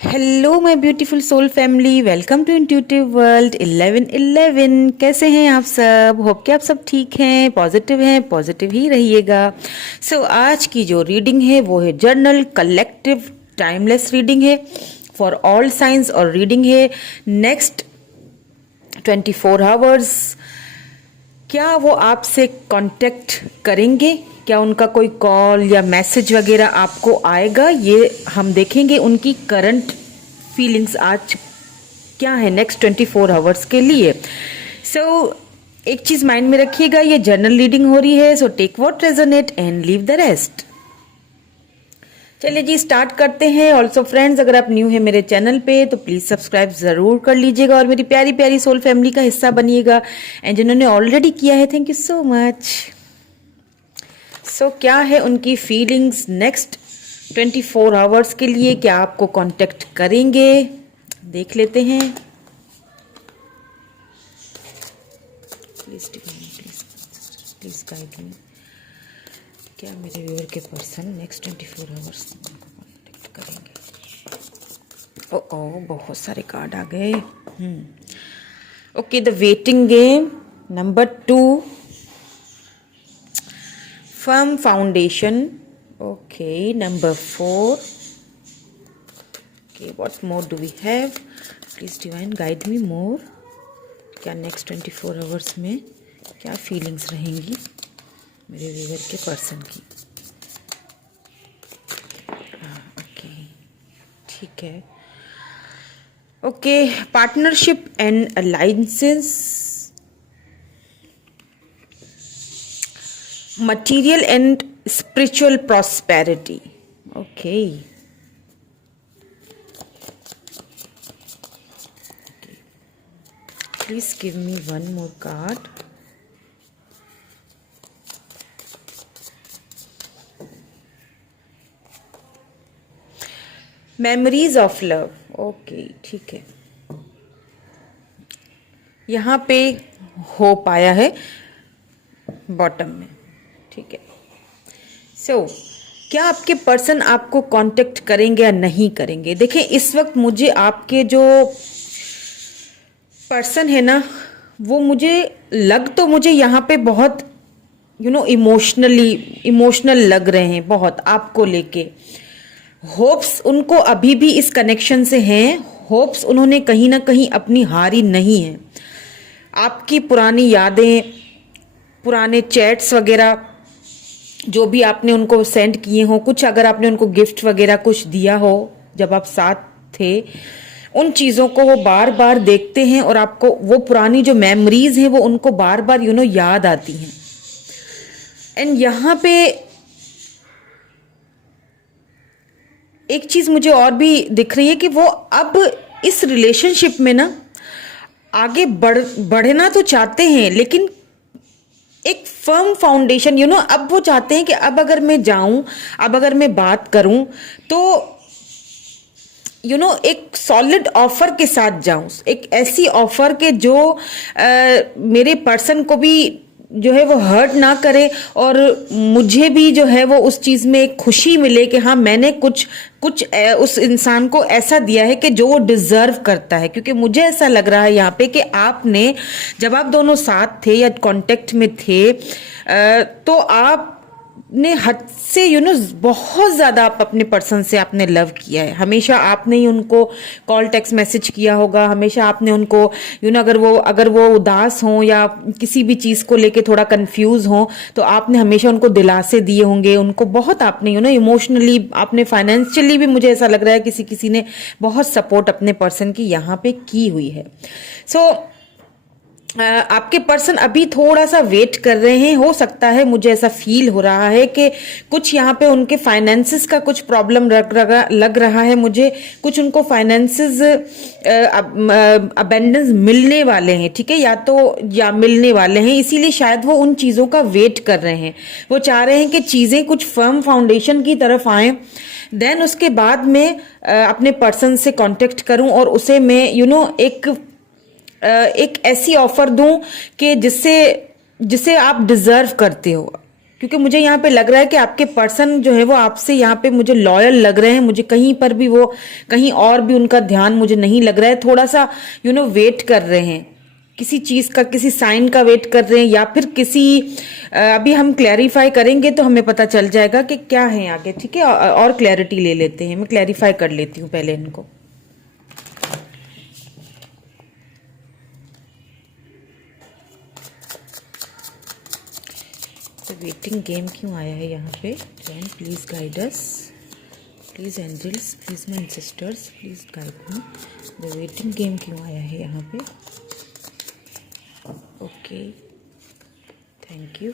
Hello my beautiful soul family, welcome to intuitive world 1111। कैसे हैं आप सब? होप कि आप सब ठीक हैं, पॉजिटिव ही रहिएगा। आज की जो रीडिंग है वो है जर्नल कलेक्टिव टाइमलेस रीडिंग है फॉर ऑल साइंस, और रीडिंग है नेक्स्ट 24 आवर्स। क्या वो आपसे कांटेक्ट करेंगे? क्या उनका कोई कॉल या मैसेज वगैरह आपको आएगा? ये हम देखेंगे उनकी करंट फीलिंग्स आज क्या है नेक्स्ट 24 आवर्स के लिए। एक चीज माइंड में रखिएगा, ये जर्नल रीडिंग हो रही है, so take what resonate and leave the rest. चलिए जी, स्टार्ट करते हैं। ऑल्सो फ्रेंड्स, अगर आप न्यू है मेरे चैनल पे तो प्लीज सब्सक्राइब जरूर कर लीजिएगा और मेरी प्यारी प्यारी सोल फैमिली का हिस्सा बनिएगा। एंड जिन्होंने ऑलरेडी किया है, थैंक यू सो मच। क्या है उनकी फीलिंग्स नेक्स्ट 24 आवर्स के लिए? क्या आपको कांटेक्ट करेंगे? देख लेते हैं। प्लीज प्लीज गाइड मी। क्या मेरे व्यूअर के पर्सन नेक्स्ट 24 आवर्स उनको कांटेक्ट करेंगे? ओ बहुत सारे कार्ड आ गए। Okay, the waiting game number 2, firm foundation. Okay, number 4. Okay, what more do we have? Please divine guide me more. क्या next 24 hours में क्या फीलिंग्स रहेंगी मेरे व्यूअर के पर्सन की? ओके, ठीक है। Okay, partnership and alliances, material and spiritual prosperity. Okay. Please give me one more card. Memories of love. Okay, ठीक है। यहाँ पे होप आया है बॉटम में, ठीक है। क्या आपके पर्सन आपको कांटेक्ट करेंगे या नहीं करेंगे? देखिए, इस वक्त मुझे आपके जो पर्सन है ना, वो मुझे यहाँ पे बहुत इमोशनल लग रहे हैं, बहुत आपको लेके। होप्स उनको अभी भी इस कनेक्शन से हैं। होप्स उन्होंने कहीं ना कहीं अपनी हारी नहीं है। आपकी पुरानी यादें, पुराने चैट्स वगैरह जो भी आपने उनको सेंड किए हो, कुछ अगर आपने उनको गिफ्ट वगैरह कुछ दिया हो जब आप साथ थे, उन चीज़ों को वो बार बार देखते हैं और आपको वो पुरानी जो मेमोरीज हैं वो उनको बार बार याद आती हैं। एंड यहाँ पे एक चीज़ मुझे और भी दिख रही है कि वो अब इस रिलेशनशिप में ना आगे बढ़ना तो चाहते हैं, लेकिन एक फर्म फाउंडेशन अब वो चाहते हैं कि अब अगर मैं जाऊं, अब अगर मैं बात करूं तो एक सॉलिड ऑफर के साथ जाऊं, एक ऐसी ऑफर के जो मेरे पर्सन को भी जो है वो हर्ट ना करे और मुझे भी जो है वो उस चीज में एक खुशी मिले कि हाँ, मैंने कुछ उस इंसान को ऐसा दिया है कि जो वो डिजर्व करता है। क्योंकि मुझे ऐसा लग रहा है यहाँ पे कि आपने, जब आप दोनों साथ थे या कांटेक्ट में थे, तो आपने हद से बहुत ज्यादा आप अपने पर्सन से आपने लव किया है। हमेशा आपने ही उनको कॉल टेक्स्ट मैसेज किया होगा, हमेशा आपने उनको अगर वो उदास हो या किसी भी चीज को लेके थोड़ा कंफ्यूज हो तो आपने हमेशा उनको दिलासे दिए होंगे। उनको बहुत आपने इमोशनली, आपने फाइनेंशियली भी, मुझे ऐसा लग रहा है किसी ने बहुत सपोर्ट अपने पर्सन की यहाँ पे की हुई है। आपके पर्सन अभी थोड़ा सा वेट कर रहे हैं। हो सकता है, मुझे ऐसा फील हो रहा है कि कुछ यहाँ पे उनके फाइनेंसेस का कुछ प्रॉब्लम लग रहा है मुझे। कुछ उनको फाइनेंसेस अबेंडेंस मिलने वाले हैं, ठीक है, या मिलने वाले हैं, इसीलिए शायद वो उन चीज़ों का वेट कर रहे हैं। वो चाह रहे हैं कि चीज़ें कुछ फर्म फाउंडेशन की तरफ आए, देन उसके बाद में अपने पर्सन से कांटेक्ट करूं और उसे मैं एक ऐसी ऑफर दूं कि जिसे आप डिजर्व करते हो। क्योंकि मुझे यहाँ पे लग रहा है कि आपके पर्सन जो है वो आपसे यहाँ पे मुझे लॉयल लग रहे हैं, मुझे कहीं पर भी वो कहीं और भी उनका ध्यान मुझे नहीं लग रहा है, थोड़ा सा वेट कर रहे हैं, किसी चीज का, किसी साइन का वेट कर रहे हैं, या फिर किसी अभी हम क्लैरिफाई करेंगे तो हमें पता चल जाएगा कि क्या है आगे। ठीक है, और क्लैरिटी ले लेते हैं, मैं क्लैरिफाई कर लेती हूँ पहले इनको। तो वेटिंग गेम क्यों आया है यहाँ पे? Please guide us, please angels, please my ancestors, please guide me. The waiting game क्यों आया है यहाँ पे? Okay, thank you.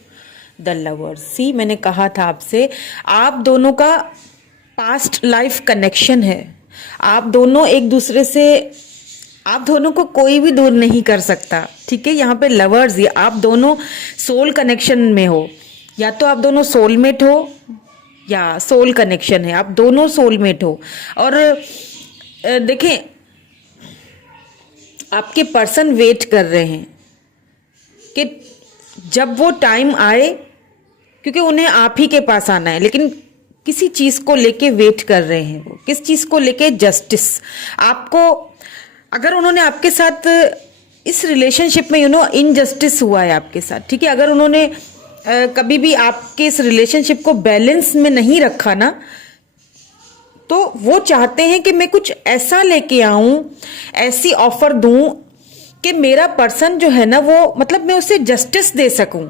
The lovers, see मैंने कहा था आपसे, आप दोनों का पास्ट लाइफ कनेक्शन है, आप दोनों एक दूसरे से, आप दोनों को कोई भी दूर नहीं कर सकता। ठीक है, यहाँ पे लवर्स, ये आप दोनों सोल कनेक्शन में हो, या तो आप दोनों सोलमेट हो या सोल कनेक्शन है, आप दोनों सोलमेट हो। और देखें, आपके पर्सन वेट कर रहे हैं कि जब वो टाइम आए, क्योंकि उन्हें आप ही के पास आना है, लेकिन किसी चीज को लेके वेट कर रहे हैं वो। किस चीज को लेके? जस्टिस। आपको, अगर उन्होंने आपके साथ इस रिलेशनशिप में इनजस्टिस हुआ है आपके साथ, ठीक है, अगर उन्होंने कभी भी आपके इस रिलेशनशिप को बैलेंस में नहीं रखा ना, तो वो चाहते हैं कि मैं कुछ ऐसा लेके आऊं, ऐसी ऑफर दूं कि मेरा पर्सन जो है ना वो, मतलब मैं उसे जस्टिस दे सकूं,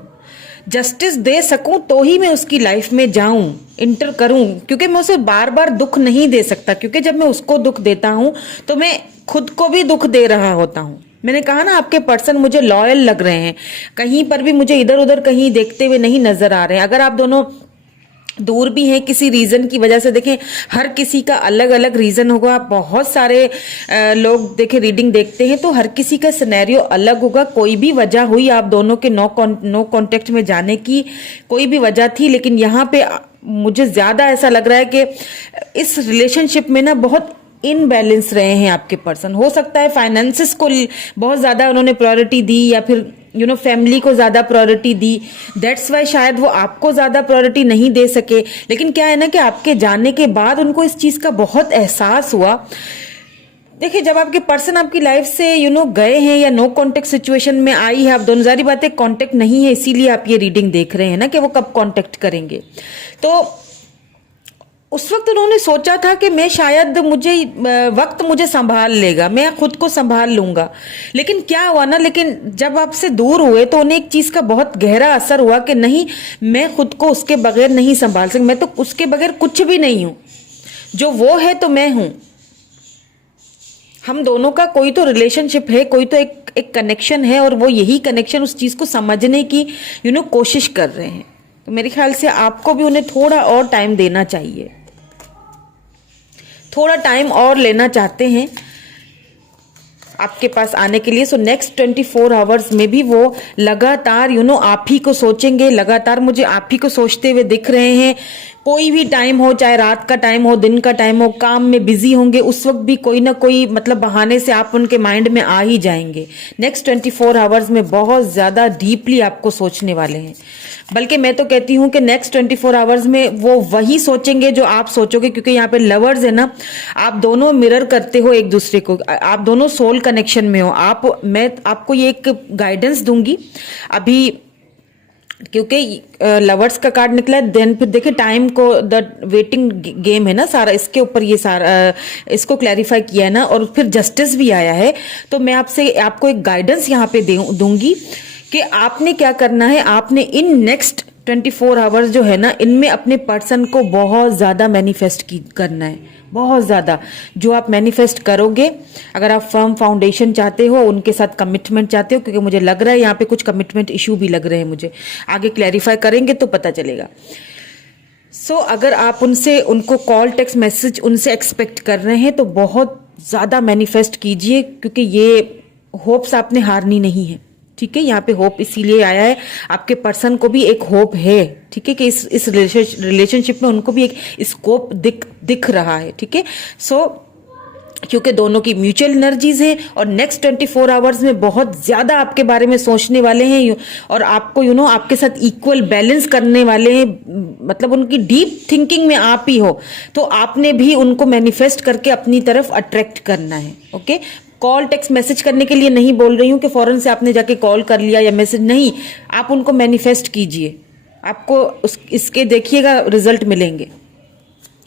जस्टिस दे सकूं तो ही मैं उसकी लाइफ में जाऊं, इंटर करूं, क्योंकि मैं उसे बार बार दुख नहीं दे सकता, क्योंकि जब मैं उसको दुख देता हूं तो मैं खुद को भी दुख दे रहा होता हूं। मैंने कहा ना, आपके पर्सन मुझे लॉयल लग रहे हैं, कहीं पर भी मुझे इधर उधर कहीं देखते हुए नहीं नजर आ रहे हैं। अगर आप दोनों दूर भी हैं किसी रीजन की वजह से, देखें हर किसी का अलग अलग रीजन होगा, बहुत सारे लोग देखें रीडिंग देखते हैं तो हर किसी का सिनेरियो अलग होगा। कोई भी वजह हुई आप दोनों के नो कांटेक्ट में जाने की, कोई भी वजह थी, लेकिन यहाँ पे मुझे ज्यादा ऐसा लग रहा है कि इस रिलेशनशिप में ना बहुत इनबैलेंस रहे हैं आपके पर्सन। हो सकता है फाइनेंसेस को बहुत ज्यादा उन्होंने प्रायोरिटी दी, या फिर फैमिली को ज्यादा प्रायोरिटी दी, दैट्स वाई शायद वो आपको ज्यादा प्रायोरिटी नहीं दे सके। लेकिन क्या है ना कि आपके जाने के बाद उनको इस चीज का बहुत एहसास हुआ। देखिए, जब आपके पर्सन आपकी लाइफ से गए हैं या नो कांटेक्ट सिचुएशन में आई है, आप दोनों, जारी बात है कांटेक्ट नहीं है, इसीलिए आप ये रीडिंग देख रहे हैं ना कि वो कब कांटेक्ट करेंगे। तो उस वक्त उन्होंने सोचा था कि मैं शायद वक्त मुझे संभाल लेगा, मैं खुद को संभाल लूंगा। लेकिन क्या हुआ ना, लेकिन जब आपसे दूर हुए तो उन्हें एक चीज का बहुत गहरा असर हुआ कि नहीं, मैं खुद को उसके बगैर नहीं संभाल सकती, मैं तो उसके बगैर कुछ भी नहीं हूं, जो वो है तो मैं हूं। हम दोनों का कोई तो रिलेशनशिप है, कोई तो एक कनेक्शन है, और वो यही कनेक्शन उस चीज को समझने की कोशिश कर रहे हैं। तो मेरे ख्याल से आपको भी उन्हें थोड़ा और टाइम देना चाहिए, थोड़ा टाइम और लेना चाहते हैं आपके पास आने के लिए। सो नेक्स्ट 24 आवर्स में भी वो लगातार आप ही को सोचेंगे, लगातार मुझे आप ही को सोचते हुए दिख रहे हैं। कोई भी टाइम हो, चाहे रात का टाइम हो, दिन का टाइम हो, काम में बिजी होंगे, उस वक्त भी कोई ना कोई मतलब बहाने से आप उनके माइंड में आ ही जाएंगे। नेक्स्ट 24 आवर्स में बहुत ज्यादा डीपली आपको सोचने वाले हैं। बल्कि मैं तो कहती हूं कि नेक्स्ट 24 आवर्स में वो वही सोचेंगे जो आप सोचोगे, क्योंकि यहाँ पे लवर्स है ना, आप दोनों मिरर करते हो एक दूसरे को, आप दोनों सोल कनेक्शन में हो। मैं आपको ये एक गाइडेंस दूंगी अभी, क्योंकि लवर्स का कार्ड निकला है। देन फिर देखिए टाइम को, द वेटिंग गेम है ना सारा, इसके ऊपर ये सारा इसको क्लैरिफाई किया है ना, और फिर जस्टिस भी आया है। तो मैं आपको एक गाइडेंस यहाँ पे दूंगी कि आपने क्या करना है। आपने इन नेक्स्ट 24 आवर्स जो है ना, इनमें अपने पर्सन को बहुत ज्यादा मैनिफेस्ट करना है, बहुत ज्यादा। जो आप मैनिफेस्ट करोगे, अगर आप फर्म फाउंडेशन चाहते हो, उनके साथ कमिटमेंट चाहते हो, क्योंकि मुझे लग रहा है यहाँ पे कुछ कमिटमेंट इशू भी लग रहे हैं मुझे, आगे क्लैरिफाई करेंगे तो पता चलेगा। सो अगर आप उनको कॉल, टेक्स्ट मैसेज उनसे एक्सपेक्ट कर रहे हैं तो बहुत ज्यादा मैनिफेस्ट कीजिए, क्योंकि ये होप्स आपने हारनी नहीं है। ठीक है, यहाँ पे होप इसीलिए आया है, आपके पर्सन को भी एक होप है, ठीक है, कि इस रिलेशनशिप में उनको भी एक स्कोप दिख रहा है। ठीक है, सो क्योंकि दोनों की म्यूचुअल एनर्जीज हैं और नेक्स्ट 24 आवर्स में बहुत ज़्यादा आपके बारे में सोचने वाले हैं और आपको आपके साथ इक्वल बैलेंस करने वाले हैं, मतलब उनकी डीप थिंकिंग में आप ही हो, तो आपने भी उनको मैनिफेस्ट करके अपनी तरफ अट्रैक्ट करना है। ओके, कॉल टेक्स्ट मैसेज करने के लिए नहीं बोल रही हूँ कि फौरन से आपने जाके कॉल कर लिया या मैसेज, नहीं, आप उनको मैनिफेस्ट कीजिए, आपको इसके देखिएगा रिजल्ट मिलेंगे,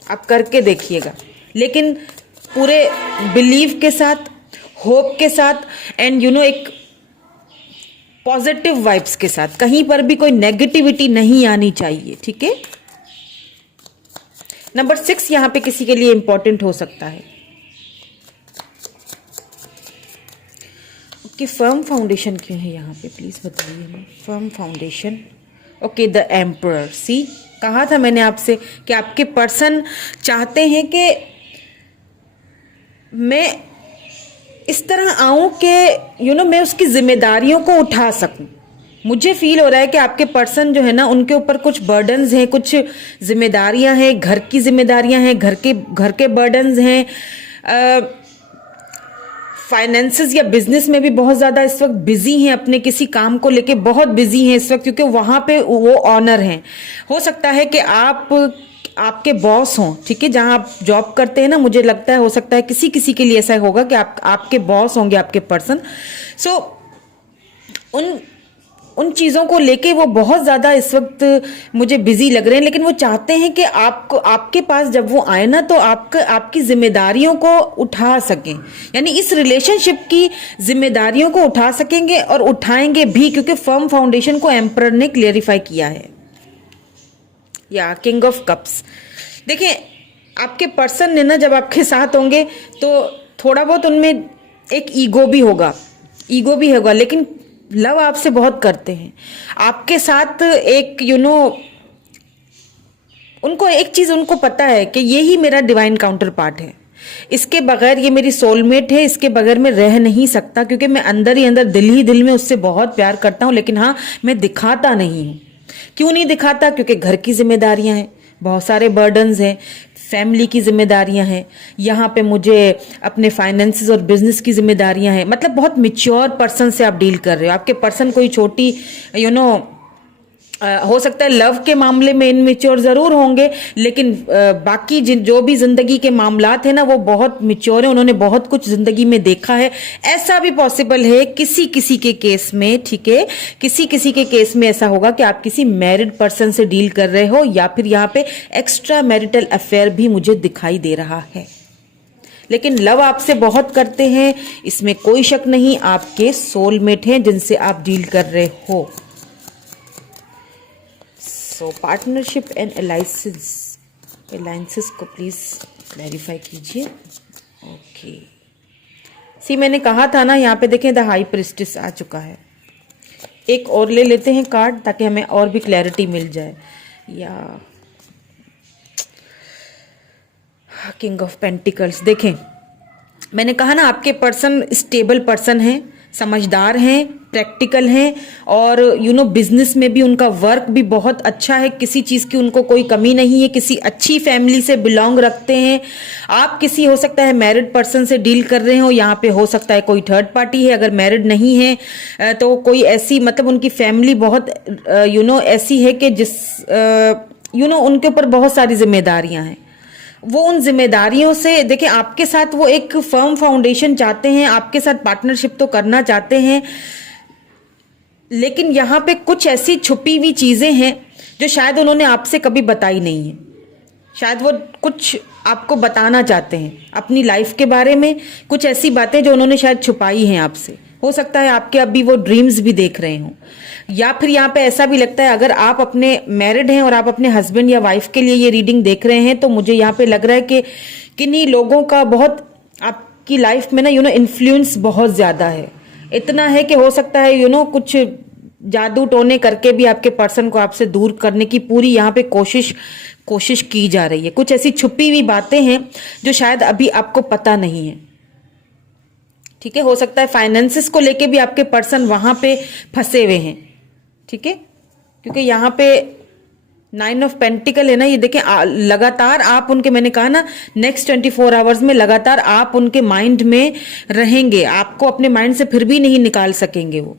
आप करके देखिएगा, लेकिन पूरे बिलीव के साथ, होप के साथ एंड एक पॉजिटिव वाइब्स के साथ। कहीं पर भी कोई नेगेटिविटी नहीं आनी चाहिए, ठीक है। नंबर 6 यहां पे किसी के लिए इंपॉर्टेंट हो सकता है। ओके, फर्म फाउंडेशन क्यों है यहाँ पे, प्लीज बताइए हमें। Firm foundation, okay, the emperor. See, कहा था मैंने आपसे कि आपके पर्सन चाहते हैं कि मैं इस तरह आऊं कि मैं उसकी जिम्मेदारियों को उठा सकूं। मुझे फील हो रहा है कि आपके पर्सन जो है ना, उनके ऊपर कुछ बर्डन्स हैं, कुछ जिम्मेदारियां हैं, घर की जिम्मेदारियां हैं, घर के बर्डन्स हैं, फाइनेंसेस या बिजनेस में भी बहुत ज़्यादा इस वक्त बिजी हैं, अपने किसी काम को लेके बहुत बिजी हैं इस वक्त, क्योंकि वहाँ पे वो ऑनर हैं। हो सकता है कि आपके बॉस हों, ठीक है, जहाँ आप जॉब करते हैं ना, मुझे लगता है हो सकता है किसी के लिए ऐसा होगा कि आपके बॉस होंगे आपके पर्सन। सो उन चीज़ों को लेके वो बहुत ज़्यादा इस वक्त मुझे बिजी लग रहे हैं, लेकिन वो चाहते हैं कि आपके पास जब वो आए ना, तो आपकी जिम्मेदारियों को उठा सकें, यानी इस रिलेशनशिप की जिम्मेदारियों को उठा सकेंगे और उठाएंगे भी, क्योंकि फर्म फाउंडेशन को एम्परर ने क्लियरिफाई किया है। या किंग ऑफ कप्स, देखिए आपके पर्सन ने ना जब आपके साथ होंगे तो थोड़ा बहुत उनमें एक ईगो भी होगा, लेकिन लव आपसे बहुत करते हैं। आपके साथ एक उनको एक चीज उनको पता है कि ये ही मेरा डिवाइन काउंटर पार्ट है, इसके बगैर ये मेरी सोलमेट है, इसके बगैर मैं रह नहीं सकता, क्योंकि मैं अंदर ही अंदर दिल ही दिल में उससे बहुत प्यार करता हूँ, लेकिन हाँ, मैं दिखाता नहीं हूँ। क्यों नहीं दिखाता? क्योंकि घर की जिम्मेदारियां हैं, बहुत सारे बर्डन्स हैं, फैमिली की जिम्मेदारियां हैं, यहाँ पे मुझे अपने फाइनेंसेस और बिजनेस की जिम्मेदारियां हैं। मतलब बहुत मिच्योर पर्सन से आप डील कर रहे हो। आपके पर्सन कोई छोटी हो सकता है लव के मामले में इनमिच्योर जरूर होंगे, लेकिन बाकी जो भी जिंदगी के मामलात है ना, वो बहुत मिच्योर है, उन्होंने बहुत कुछ जिंदगी में देखा है। ऐसा भी पॉसिबल है किसी के केस में, ठीक है, किसी के केस में ऐसा होगा कि आप किसी मैरिड पर्सन से डील कर रहे हो, या फिर यहाँ पे एक्स्ट्रा मैरिटल अफेयर भी मुझे दिखाई दे रहा है। लेकिन लव आपसे बहुत करते हैं, इसमें कोई शक नहीं। आपके सोलमेट हैं जिनसे आप डील कर रहे हो। सो पार्टनरशिप एंड अलायंसेस को प्लीज क्लैरिफाई कीजिए। ओके, सी मैंने कहा था ना, यहाँ पे देखें द हाई प्रिस्टेस आ चुका है। एक और ले लेते हैं कार्ड ताकि हमें और भी क्लैरिटी मिल जाए। या किंग ऑफ पेंटिकल्स, देखें मैंने कहा ना, आपके पर्सन स्टेबल पर्सन हैं, समझदार हैं, प्रैक्टिकल हैं, और बिजनेस में भी उनका वर्क भी बहुत अच्छा है, किसी चीज़ की उनको कोई कमी नहीं है, किसी अच्छी फैमिली से बिलोंग रखते हैं। आप किसी हो सकता है मैरिड पर्सन से डील कर रहे हो, यहाँ पे हो सकता है कोई थर्ड पार्टी है। अगर मैरिड नहीं है तो कोई ऐसी, मतलब उनकी फैमिली बहुत ऐसी है कि जिस उनके ऊपर बहुत सारी जिम्मेदारियां हैं। वो उन जिम्मेदारियों से, देखिए आपके साथ वो एक फर्म फाउंडेशन चाहते हैं, आपके साथ पार्टनरशिप तो करना चाहते हैं, लेकिन यहाँ पे कुछ ऐसी छुपी हुई चीजें हैं जो शायद उन्होंने आपसे कभी बताई नहीं है। शायद वो कुछ आपको बताना चाहते हैं अपनी लाइफ के बारे में, कुछ ऐसी बातें जो उन्होंने शायद छुपाई हैं आपसे। हो सकता है आपके अभी वो ड्रीम्स भी देख रहे हों, या फिर यहाँ पे ऐसा भी लगता है, अगर आप अपने मैरिड हैं और आप अपने हस्बैंड या वाइफ के लिए ये रीडिंग देख रहे हैं, तो मुझे यहाँ पे लग रहा है कि किन्हीं लोगों का बहुत आपकी लाइफ में ना इन्फ्लुएंस बहुत ज़्यादा है। इतना है कि हो सकता है कुछ जादू टोने करके भी आपके पर्सन को आपसे दूर करने की पूरी यहाँ पे कोशिश की जा रही है। कुछ ऐसी छुपी हुई बातें हैं जो शायद अभी आपको पता नहीं है, ठीक है। हो सकता है फाइनेंसेस को लेके भी आपके पर्सन वहां पे फंसे हुए हैं, ठीक है, क्योंकि यहाँ पे नाइन ऑफ पेंटिकल है ना, ये देखें लगातार आप उनके, मैंने कहा ना नेक्स्ट 24 आवर्स में लगातार आप उनके माइंड में रहेंगे, आपको अपने माइंड से फिर भी नहीं निकाल सकेंगे वो।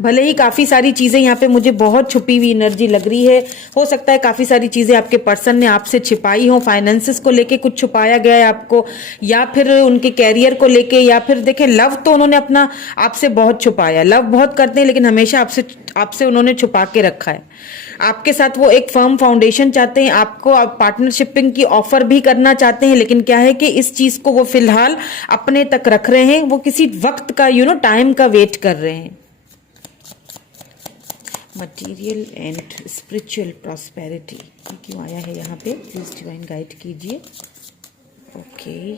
भले ही काफी सारी चीजें यहाँ पे मुझे बहुत छुपी हुई एनर्जी लग रही है, हो सकता है काफी सारी चीजें आपके पर्सन ने आपसे छिपाई हो, फाइनेंसेस को लेके कुछ छुपाया गया है आपको, या फिर उनके कैरियर को लेके, या फिर देखें लव तो उन्होंने अपना आपसे बहुत छुपाया, लव बहुत करते हैं लेकिन हमेशा आपसे उन्होंने छुपा के रखा है। आपके साथ वो एक फर्म फाउंडेशन चाहते हैं, आपको आप पार्टनरशिपिंग की ऑफर भी करना चाहते हैं, लेकिन क्या है कि इस चीज को वो फिलहाल अपने तक रख रहे हैं, वो किसी वक्त का टाइम का वेट कर रहे हैं। मटीरियल एंड स्पिरिचुअल प्रॉस्पेरिटी ये क्यों आया है यहाँ पे, प्लीज डिवाइन गाइड कीजिए। ओके,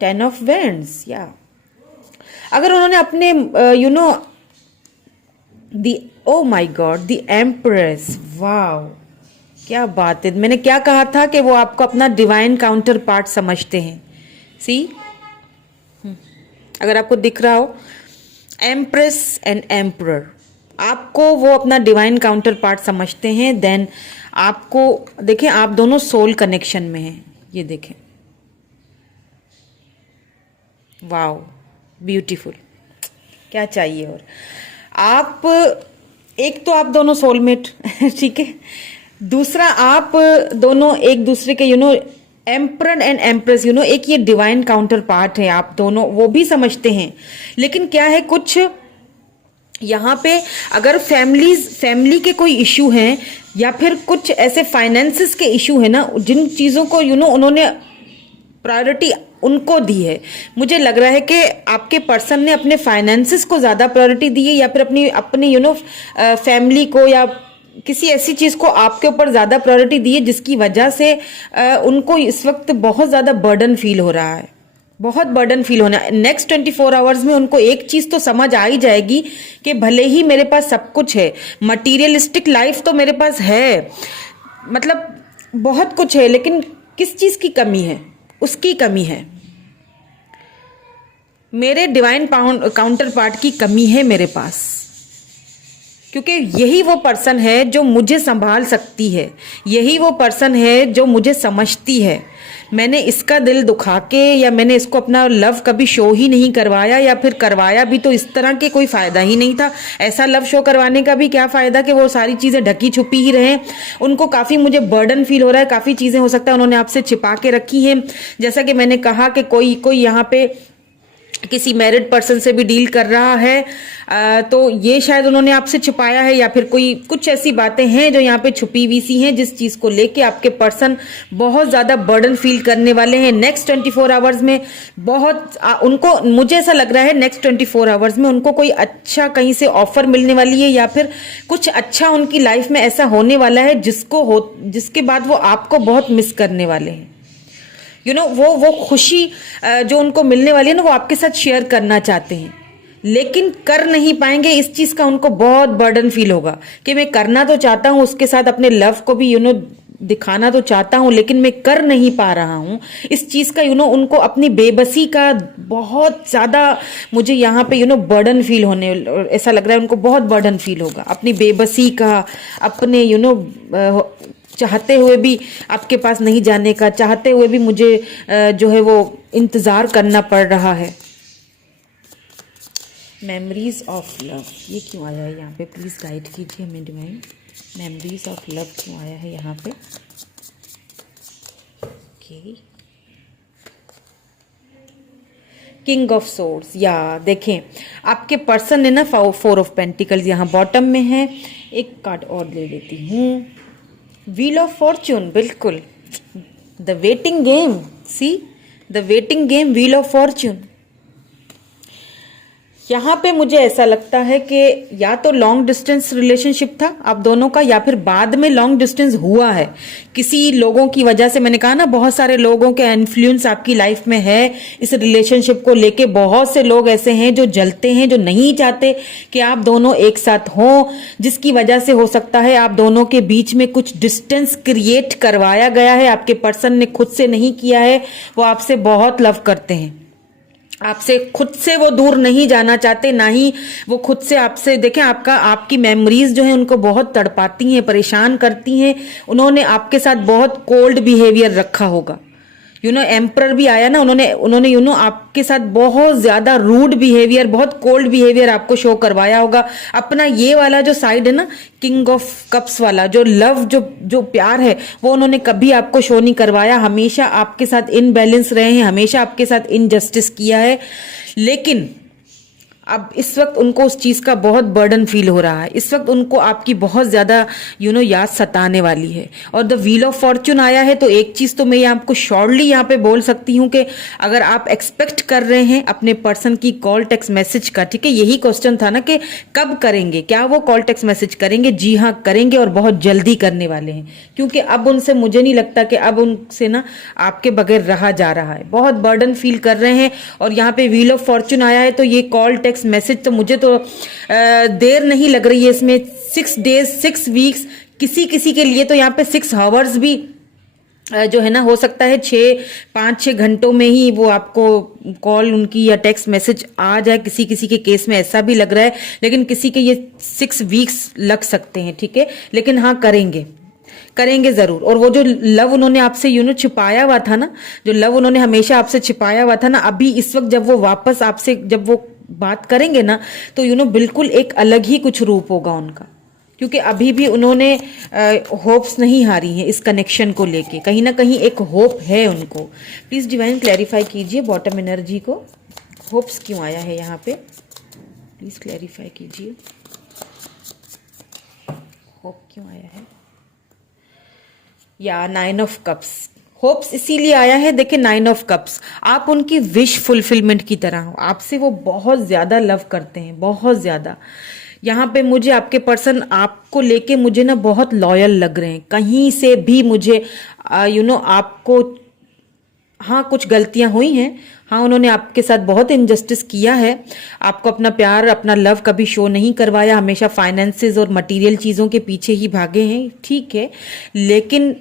10 ऑफ वैंड्स, या अगर उन्होंने अपने oh my God, the empress, wow क्या बात है। मैंने क्या कहा था कि वो आपको अपना डिवाइन काउंटर पार्ट समझते हैं। सी, अगर आपको दिख रहा हो एम्प्रेस एंड एम्परर, आपको वो अपना डिवाइन काउंटर पार्ट समझते हैं। देन आपको देखें, आप दोनों सोल कनेक्शन में हैं, ये देखें, वाओ ब्यूटीफुल, क्या चाहिए और। आप एक तो आप दोनों सोलमेट ठीक है, दूसरा आप दोनों एक दूसरे के एम्परर एंड एम्प्रेस, एक ये डिवाइन काउंटर पार्ट है, आप दोनों वो भी समझते हैं। लेकिन क्या है, कुछ यहाँ पे अगर फैमिली के कोई इशू हैं, या फिर कुछ ऐसे फाइनेंसेस के इशू है ना, जिन चीज़ों को उन्होंने प्रायोरिटी उनको दी है, मुझे लग रहा है कि आपके पर्सन ने अपने फाइनेंसेस को ज़्यादा प्रायोरिटी दी है, या फिर अपनी फैमिली को, या किसी ऐसी चीज़ को आपके ऊपर ज़्यादा प्रायोरिटी दी है, जिसकी वजह से उनको इस वक्त बहुत ज़्यादा बर्डन फील हो रहा है, बहुत बर्डन फील होना है। नेक्स्ट 24 आवर्स में उनको एक चीज तो समझ आ ही जाएगी कि भले ही मेरे पास सब कुछ है, मटीरियलिस्टिक लाइफ तो मेरे पास है, मतलब बहुत कुछ है, लेकिन किस चीज की कमी है, उसकी कमी है, मेरे डिवाइन काउंटर पार्ट की कमी है मेरे पास, क्योंकि यही वो पर्सन है जो मुझे संभाल सकती है, यही वो पर्सन है जो मुझे समझती है। मैंने इसका दिल दुखा के, या मैंने इसको अपना लव कभी शो ही नहीं करवाया, या फिर करवाया भी तो इस तरह के कोई फायदा ही नहीं था। ऐसा लव शो करवाने का भी क्या फायदा कि वो सारी चीजें ढकी छुपी ही रहे। उनको काफी मुझे बर्डन फील हो रहा है, काफी चीजें हो सकता है उन्होंने आपसे छिपा के रखी हैं। जैसा कि मैंने कहा कि कोई यहाँ पे किसी मैरिड पर्सन से भी डील कर रहा है, तो ये शायद उन्होंने आपसे छुपाया है, या फिर कुछ ऐसी बातें हैं जो यहाँ पे छुपी हुई सी हैं, जिस चीज को लेके आपके पर्सन बहुत ज्यादा बर्डन फील करने वाले हैं नेक्स्ट 24 आवर्स में। बहुत उनको, मुझे ऐसा लग रहा है नेक्स्ट 24 आवर्स में उनको कोई अच्छा कहीं से ऑफर मिलने वाली है, या फिर कुछ अच्छा उनकी लाइफ में ऐसा होने वाला है जिसके बाद वो आपको बहुत मिस करने वाले हैं। वो खुशी जो उनको मिलने वाली है ना, वो आपके साथ शेयर करना चाहते हैं, लेकिन कर नहीं पाएंगे। इस चीज का उनको बहुत बर्डन फील होगा कि मैं करना तो चाहता हूं, उसके साथ अपने लव को भी दिखाना तो चाहता हूं, लेकिन मैं कर नहीं पा रहा हूं। इस चीज का उनको अपनी बेबसी का बहुत ज्यादा, मुझे यहाँ पे बर्डन फील होने, ऐसा लग रहा है उनको बहुत बर्डन फील होगा अपनी बेबसी का, अपने चाहते हुए भी आपके पास नहीं जाने का, चाहते हुए भी मुझे जो है वो इंतजार करना पड़ रहा है। मेमोरीज ऑफ लव, ये क्यों आया है यहाँ पे, प्लीज गाइड कीजिए हमें डिवाइन। मेमोरीज ऑफ लव क्यों आया है यहाँ पे। ओके, किंग ऑफ सोर्ड्स, या देखें आपके पर्सन ने ना 4 ऑफ पेंटिकल्स यहाँ बॉटम में है। एक कार्ड और ले लेती हूँ, व्हील ऑफ फॉर्च्यून, बिल्कुल the waiting game, see the waiting game, wheel of Fortune. यहाँ पे मुझे ऐसा लगता है कि या तो लॉन्ग डिस्टेंस रिलेशनशिप था आप दोनों का, या फिर बाद में लॉन्ग डिस्टेंस हुआ है किसी लोगों की वजह से। मैंने कहा ना बहुत सारे लोगों के इन्फ्लुएंस आपकी लाइफ में है इस रिलेशनशिप को लेके। बहुत से लोग ऐसे हैं जो जलते हैं, जो नहीं चाहते कि आप दोनों एक साथ हों, जिसकी वजह से हो सकता है आप दोनों के बीच में कुछ डिस्टेंस क्रिएट करवाया गया है। आपके पर्सन ने खुद से नहीं किया है, वो आपसे बहुत लव करते हैं, आपसे खुद से वो दूर नहीं जाना चाहते, ना ही वो खुद से आपसे, देखें आपकी मेमोरीज जो है उनको बहुत तड़पाती हैं, परेशान करती हैं। उन्होंने आपके साथ बहुत कोल्ड बिहेवियर रखा होगा। एम्परर भी आया ना, उन्होंने आपके साथ बहुत ज्यादा रूड बिहेवियर, बहुत कोल्ड बिहेवियर आपको शो करवाया होगा। अपना ये वाला जो साइड है ना, किंग ऑफ कप्स वाला जो लव, जो प्यार है, वो उन्होंने कभी आपको शो नहीं करवाया। हमेशा आपके साथ इनबैलेंस रहे हैं, हमेशा आपके साथ इनजस्टिस किया है। लेकिन अब इस वक्त उनको उस चीज़ का बहुत बर्डन फील हो रहा है। इस वक्त उनको आपकी बहुत ज़्यादा याद सताने वाली है। और द व्हील ऑफ फॉर्च्यून आया है, तो एक चीज़ तो मैं आपको श्योरली यहाँ पे बोल सकती हूँ कि अगर आप एक्सपेक्ट कर रहे हैं अपने पर्सन की कॉल टेक्स्ट मैसेज का, ठीक है, यही क्वेश्चन था ना कि कब करेंगे, क्या वो कॉल टेक्स्ट मैसेज करेंगे? जी हाँ, करेंगे, और बहुत जल्दी करने वाले हैं। क्योंकि अब उनसे मुझे नहीं लगता कि अब उनसे ना आपके बगैर रहा जा रहा है। बहुत बर्डन फील कर रहे हैं। और यहाँ पे व्हील ऑफ फॉर्च्यून आया है, तो ये कॉल टेक्स्ट मैसेज तो मुझे तो देर नहीं लग रही है इसमें। 6 डेज 6 वीक्स, किसी के लिए तो यहाँ पे 6 आवर्स भी जो है ना, हो सकता है 5-6 घंटों में ही वो आपको कॉल उनकी या टेक्स्ट मैसेज आ जाए। किसी के केस में ऐसा भी लग रहा है, लेकिन किसी के ये 6 वीक्स लग सकते हैं, ठीक है। लेकिन हाँ, करेंगे जरूर। और वो जो लव उन्होंने आपसे छिपाया हुआ था ना, जो लव उन्होंने हमेशा आपसे छिपाया हुआ था ना, अभी इस वक्त जब वो वापस आपसे जब वो बात करेंगे ना, तो बिल्कुल एक अलग ही कुछ रूप होगा उनका। क्योंकि अभी भी उन्होंने होप्स नहीं हारी हैं इस कनेक्शन को लेके। कहीं ना कहीं एक होप है उनको। प्लीज डिवाइन क्लैरिफाई कीजिए बॉटम एनर्जी को, होप्स क्यों आया है यहाँ पे, प्लीज क्लैरिफाई कीजिए, होप क्यों आया है। या 9 ऑफ कप्स, होप्स इसीलिए आया है। देखिए 9 ऑफ कप्स, आप उनकी विश फुलफिलमेंट की तरह हो। आपसे वो बहुत ज्यादा लव करते हैं, बहुत ज्यादा। यहाँ पे मुझे आपके पर्सन आपको लेके मुझे ना बहुत लॉयल लग रहे हैं। कहीं से भी मुझे आपको, हाँ कुछ गलतियां हुई हैं, हाँ उन्होंने आपके साथ बहुत इनजस्टिस किया है। आपको अपना प्यार, अपना लव कभी शो नहीं करवाया, हमेशा फाइनेंसेस और मटेरियल चीज़ों के पीछे ही भागे हैं, ठीक है। लेकिन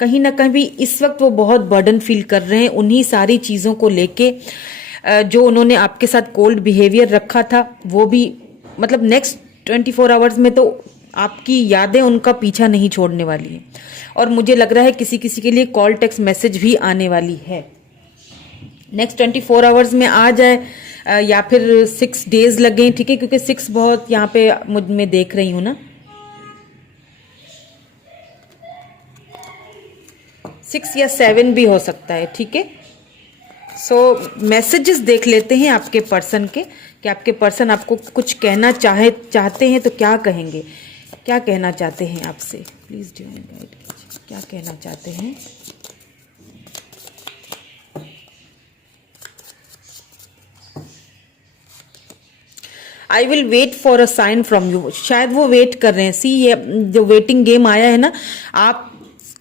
कहीं ना कहीं इस वक्त वो बहुत बर्डन फील कर रहे हैं उन्हीं सारी चीज़ों को लेके। जो उन्होंने आपके साथ कोल्ड बिहेवियर रखा था, वो भी मतलब नेक्स्ट 24 आवर्स में तो आपकी यादें उनका पीछा नहीं छोड़ने वाली है। और मुझे लग रहा है किसी के लिए कॉल टेक्स्ट मैसेज भी आने वाली है। नेक्स्ट 24 आवर्स में आ जाए या फिर 6 डेज लगे, ठीक है, क्योंकि 6 बहुत यहाँ पे मुझ में देख रही हूँ ना, 6 या 7 भी हो सकता है, ठीक है। सो मैसेजेस देख लेते हैं आपके पर्सन के, कि आपके पर्सन आपको कुछ कहना चाहते हैं तो क्या कहेंगे, क्या कहना चाहते हैं आपसे। प्लीज डिवाइन गाइड कीजिए, क्या कहना चाहते हैं। I will wait for a sign from you, शायद वो वेट कर रहे हैं। सी, ये जो वेटिंग गेम आया है ना, आप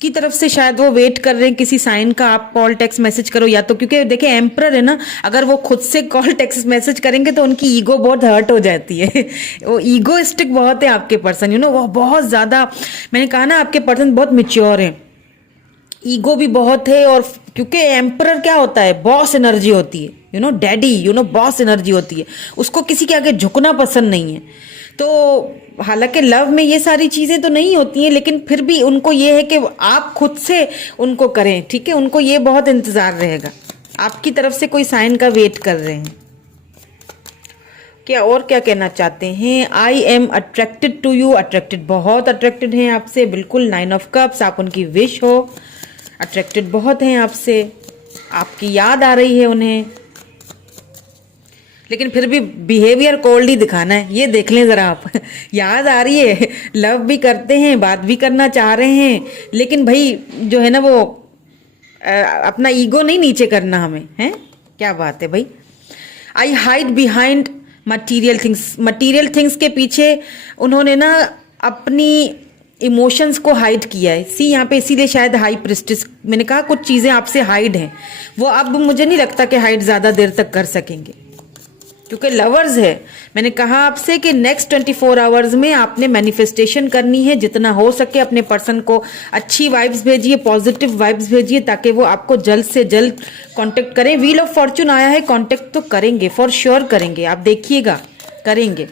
की तरफ से शायद वो वेट कर रहे हैं किसी साइन का। आप कॉल टेक्स्ट मैसेज करो या तो, क्योंकि देखिए एम्परर है ना, अगर वो खुद से कॉल टेक्स्ट मैसेज करेंगे तो उनकी ईगो बहुत हर्ट हो जाती है। वो ईगोइस्टिक बहुत है आपके पर्सन, वो बहुत ज्यादा, मैंने कहा ना आपके पर्सन बहुत मेच्योर है, ईगो भी बहुत है। और क्योंकि एम्परर क्या होता है, बॉस एनर्जी होती है, डैडी, बॉस एनर्जी होती है, उसको किसी के आगे झुकना पसंद नहीं है। तो हालांकि लव में ये सारी चीजें तो नहीं होती हैं, लेकिन फिर भी उनको ये है कि आप खुद से उनको करें, ठीक है। उनको ये बहुत इंतजार रहेगा, आपकी तरफ से कोई साइन का वेट कर रहे हैं। क्या और क्या कहना चाहते हैं। I am attracted to you, attracted, बहुत अट्रैक्टेड हैं आपसे, बिल्कुल 9 ऑफ कप्स, आप उनकी विश हो, अट्रैक्टेड बहुत हैं आपसे, आपकी याद आ रही है उन्हें, लेकिन फिर भी बिहेवियर कोल्ड ही दिखाना है, ये देख लें जरा आप। याद आ रही है, लव भी करते हैं, बात भी करना चाह रहे हैं, लेकिन भाई जो है ना वो अपना ईगो नहीं नीचे करना हमें, है क्या बात है भाई। आई hide behind material things, material things के पीछे उन्होंने ना अपनी इमोशंस को हाइड किया है। सी यहाँ पे इसीलिए शायद हाई प्रिस्टिस, मैंने कहा कुछ चीजें आपसे हाइड हैं, वो अब मुझे नहीं लगता कि हाइड ज्यादा देर तक कर सकेंगे। क्योंकि लवर्स है। मैंने कहा आपसे कि नेक्स्ट 24 आवर्स में आपने मैनिफेस्टेशन करनी है, जितना हो सके अपने पर्सन को अच्छी वाइब्स भेजिए, पॉजिटिव वाइब्स भेजिए, ताकि वो आपको जल्द से जल्द कांटेक्ट करें। व्हील ऑफ फॉर्चून आया है, कांटेक्ट तो करेंगे, फॉर श्योर करेंगे, आप देखिएगा करेंगे।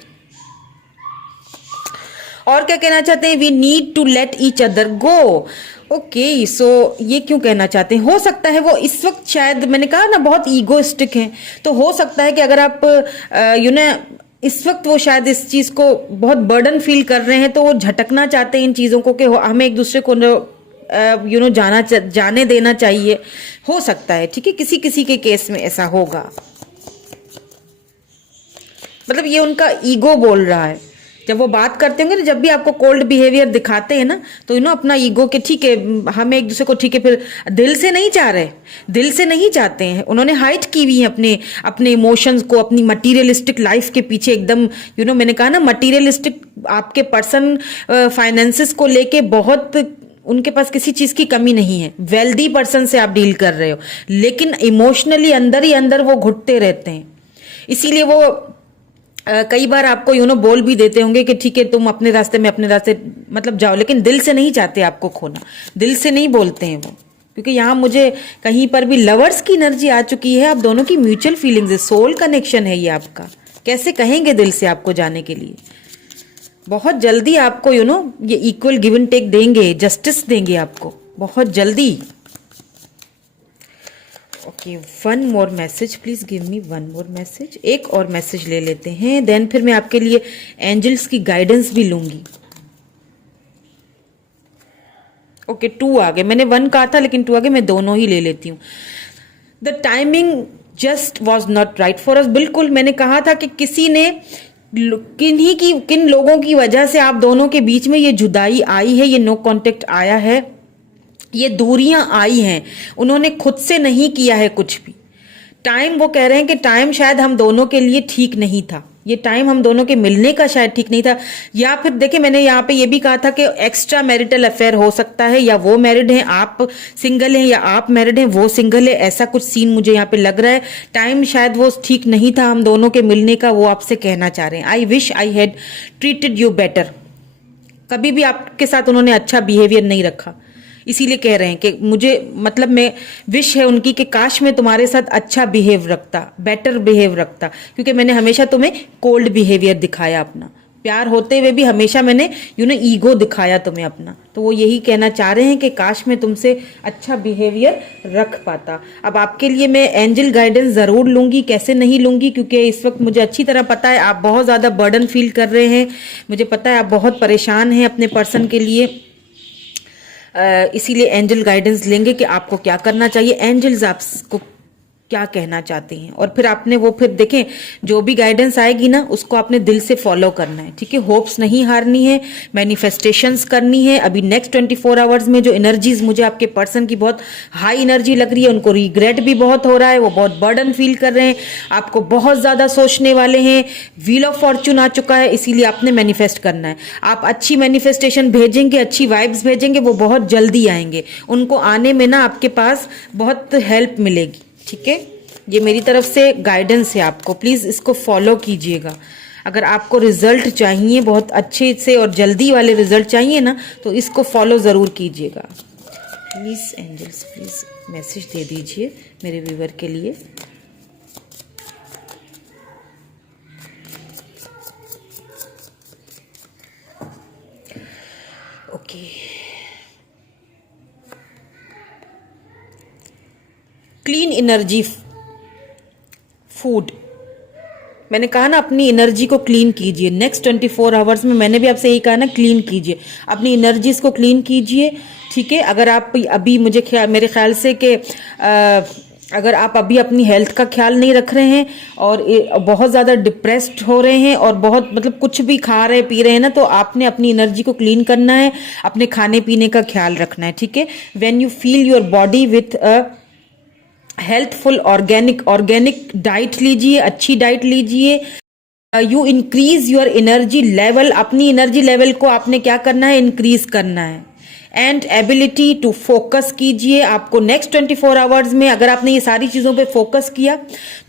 और क्या कहना चाहते हैं, we need to let each other go. Okay, so ये क्यों कहना चाहते हैं, हो सकता है वो इस वक्त, शायद मैंने कहा ना बहुत ईगोइस्टिक हैं, तो हो सकता है कि अगर आप इस वक्त वो शायद इस चीज को बहुत बर्डन फील कर रहे हैं, तो वो झटकना चाहते हैं इन चीजों को कि हमें एक दूसरे को जाने देना चाहिए, हो सकता है। ठीक है, किसी किसी के केस में ऐसा होगा, मतलब ये उनका ईगो बोल रहा है। जब वो बात करते होंगे ना, जब भी आपको कोल्ड बिहेवियर दिखाते हैं ना, तो अपना ईगो के ठीक है, हमें एक दूसरे को ठीक है, फिर दिल से नहीं चाह रहे, दिल से नहीं चाहते हैं। उन्होंने हाइड की हुई है अपने अपने इमोशंस को, अपनी मटीरियलिस्टिक लाइफ के पीछे एकदम मैंने कहा ना, मटीरियलिस्टिक आपके पर्सन फाइनेंसेस को लेके बहुत, उनके पास किसी चीज की कमी नहीं है। वेल्दी पर्सन से आप डील कर रहे हो, लेकिन इमोशनली अंदर ही अंदर वो घुटते रहते हैं। इसीलिए वो कई बार आपको बोल भी देते होंगे कि ठीक है तुम अपने रास्ते में अपने रास्ते मतलब जाओ, लेकिन दिल से नहीं चाहते आपको खोना, दिल से नहीं बोलते हैं वो। क्योंकि यहाँ मुझे कहीं पर भी लवर्स की एनर्जी आ चुकी है, आप दोनों की म्यूचुअल फीलिंग्स है, सोल कनेक्शन है ये आपका। कैसे कहेंगे दिल से आपको जाने के लिए, बहुत जल्दी आपको ये इक्वल गिव एंड टेक देंगे, जस्टिस देंगे आपको बहुत जल्दी। Okay, one more message, please give me one more message. एक और मैसेज ले लेते हैं, देन फिर मैं आपके लिए एंजल्स की गाइडेंस भी लूंगी। ओके, 2 आ गए, मैंने 1 कहा था लेकिन 2 आ गए, मैं दोनों ही ले लेती हूँ। The timing just was not right for us. बिल्कुल, मैंने कहा था कि किसी ने किन लोगों की वजह से आप दोनों के बीच में ये जुदाई आई है, ये नो कांटेक्ट आया है, ये दूरियां आई हैं, उन्होंने खुद से नहीं किया है कुछ भी। टाइम, वो कह रहे हैं कि टाइम शायद हम दोनों के लिए ठीक नहीं था, ये टाइम हम दोनों के मिलने का शायद ठीक नहीं था। या फिर देखिए, मैंने यहाँ पे ये भी कहा था कि एक्स्ट्रा मैरिटल अफेयर हो सकता है, या वो मैरिड हैं, आप सिंगल हैं, या आप मैरिड हैं, वो सिंगल है, ऐसा कुछ सीन मुझे यहाँ पे लग रहा है। टाइम शायद वो ठीक नहीं था हम दोनों के मिलने का, वो आपसे कहना चाह रहे हैं। I wish I had treated you better. कभी भी आपके साथ उन्होंने अच्छा बिहेवियर नहीं रखा, इसीलिए कह रहे हैं कि मुझे मतलब मैं विश है उनकी कि काश मैं तुम्हारे साथ अच्छा बिहेव रखता, बेटर बिहेव रखता, क्योंकि मैंने हमेशा तुम्हें कोल्ड बिहेवियर दिखाया अपना, प्यार होते हुए भी हमेशा मैंने ईगो दिखाया तुम्हें अपना। तो वो यही कहना चाह रहे हैं कि काश मैं तुमसे अच्छा बिहेवियर रख पाता। अब आपके लिए मैं एंजल गाइडेंस जरूर लूंगी, कैसे नहीं लूंगी, क्योंकि इस वक्त मुझे अच्छी तरह पता है आप बहुत ज्यादा बर्डन फील कर रहे हैं, मुझे पता है आप बहुत परेशान हैं अपने पर्सन के लिए। इसीलिए एंजल गाइडेंस लेंगे कि आपको क्या करना चाहिए, एंजल्स आपको क्या कहना चाहते हैं, और फिर आपने वो फिर देखें जो भी गाइडेंस आएगी ना उसको आपने दिल से फॉलो करना है। ठीक है, होप्स नहीं हारनी है, मैनिफेस्टेशंस करनी है। अभी नेक्स्ट 24 आवर्स में जो एनर्जीज मुझे आपके पर्सन की बहुत हाई एनर्जी लग रही है, उनको रिग्रेट भी बहुत हो रहा है, वो बहुत बर्डन फील कर रहे हैं, आपको बहुत ज्यादा सोचने वाले हैं। व्हील ऑफ फॉर्चून आ चुका है, इसीलिए आपने मैनिफेस्ट करना है। आप अच्छी मैनिफेस्टेशन भेजेंगे, अच्छी वाइब्स भेजेंगे, वो बहुत जल्दी आएंगे, उनको आने में ना आपके पास बहुत हेल्प मिलेगी। ठीक है, ये मेरी तरफ से गाइडेंस है आपको, प्लीज इसको फॉलो कीजिएगा। अगर आपको रिजल्ट चाहिए, बहुत अच्छे से और जल्दी वाले रिजल्ट चाहिए ना, तो इसको फॉलो जरूर कीजिएगा। प्लीज एंजल्स, प्लीज मैसेज दे दीजिए मेरे व्यूवर के लिए। ओके, क्लीन एनर्जी फूड, मैंने कहा ना अपनी एनर्जी को क्लीन कीजिए। नेक्स्ट 24 आवर्स में मैंने भी आपसे यही कहा ना, क्लीन कीजिए अपनी एनर्जीज को, क्लीन कीजिए। ठीक है, अगर आप अभी मेरे ख्याल से कि अगर आप अभी अपनी हेल्थ का ख्याल नहीं रख रहे हैं और बहुत ज़्यादा डिप्रेस्ड हो रहे हैं और बहुत मतलब कुछ भी खा रहे पी रहे हैं ना, तो आपने अपनी एनर्जी को क्लीन करना है, अपने खाने पीने का ख्याल रखना है। ठीक है, when you feel your body with a healthful organic diet लीजिए, अच्छी डाइट लीजिए। You increase your energy level, अपनी एनर्जी लेवल को आपने क्या करना है, इंक्रीज करना है। एंड एबिलिटी टू फोकस कीजिए। आपको नेक्स्ट 24 आवर्स में अगर आपने ये सारी चीज़ों पे फोकस किया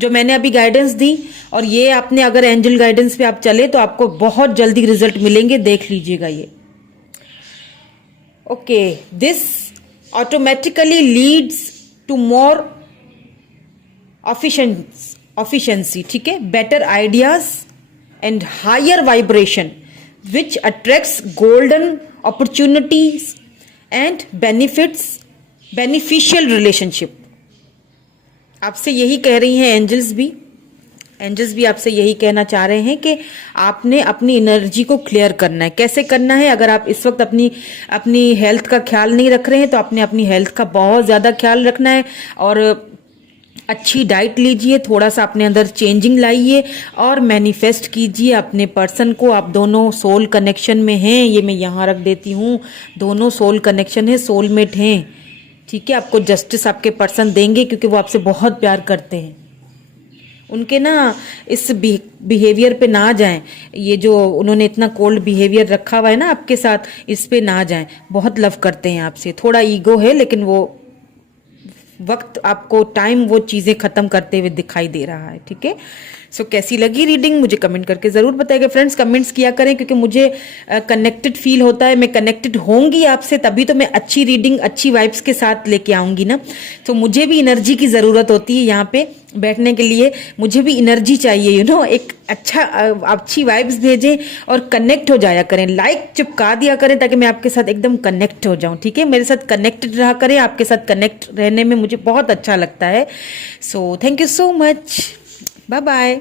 जो मैंने अभी गाइडेंस दी, और ये आपने अगर एंजल गाइडेंस पे आप चले तो आपको बहुत जल्दी रिजल्ट मिलेंगे, देख लीजिएगा ये। Okay, this automatically leads to more efficiency, ठीक है, better ideas and higher vibration which attracts golden opportunities and beneficial relationship. आपसे यही कह रही हैं एंजल्स भी आपसे यही कहना चाह रहे हैं कि आपने अपनी एनर्जी को क्लियर करना है। कैसे करना है? अगर आप इस वक्त अपनी हेल्थ का ख्याल नहीं रख रहे हैं तो आपने अपनी हेल्थ का बहुत ज़्यादा ख्याल रखना है, और अच्छी डाइट लीजिए, थोड़ा सा अपने अंदर चेंजिंग लाइए और मैनिफेस्ट कीजिए अपने पर्सन को। आप दोनों सोल कनेक्शन में हैं, ये मैं यहाँ रख देती हूँ, दोनों सोल कनेक्शन है, सोलमेट हैं, ठीक है। आपको जस्टिस आपके पर्सन देंगे क्योंकि वो आपसे बहुत प्यार करते हैं। उनके ना इस बिहेवियर पे ना जाएं, ये जो उन्होंने इतना कोल्ड बिहेवियर रखा हुआ है ना आपके साथ, इस पे ना जाएं। बहुत लव करते हैं आपसे, थोड़ा ईगो है लेकिन वो वक्त आपको टाइम वो चीज़ें ख़त्म करते हुए दिखाई दे रहा है, ठीक है। सो कैसी लगी रीडिंग मुझे कमेंट करके ज़रूर बताइएगा। फ्रेंड्स कमेंट्स किया करें क्योंकि मुझे कनेक्टेड फील होता है। मैं कनेक्टेड होंगी आपसे तभी तो मैं अच्छी रीडिंग अच्छी वाइब्स के साथ लेके आऊँगी ना। तो मुझे भी एनर्जी की ज़रूरत होती है यहाँ पे बैठने के लिए, मुझे भी एनर्जी चाहिए, एक अच्छी वाइब्स भेजें और कनेक्ट हो जाया करें, लाइक चिपका दिया करें ताकि मैं आपके साथ एकदम कनेक्ट हो जाऊं, ठीक है। मेरे साथ कनेक्टेड रहा करें, आपके साथ कनेक्ट रहने में मुझे बहुत अच्छा लगता है। So thank you so much, bye bye.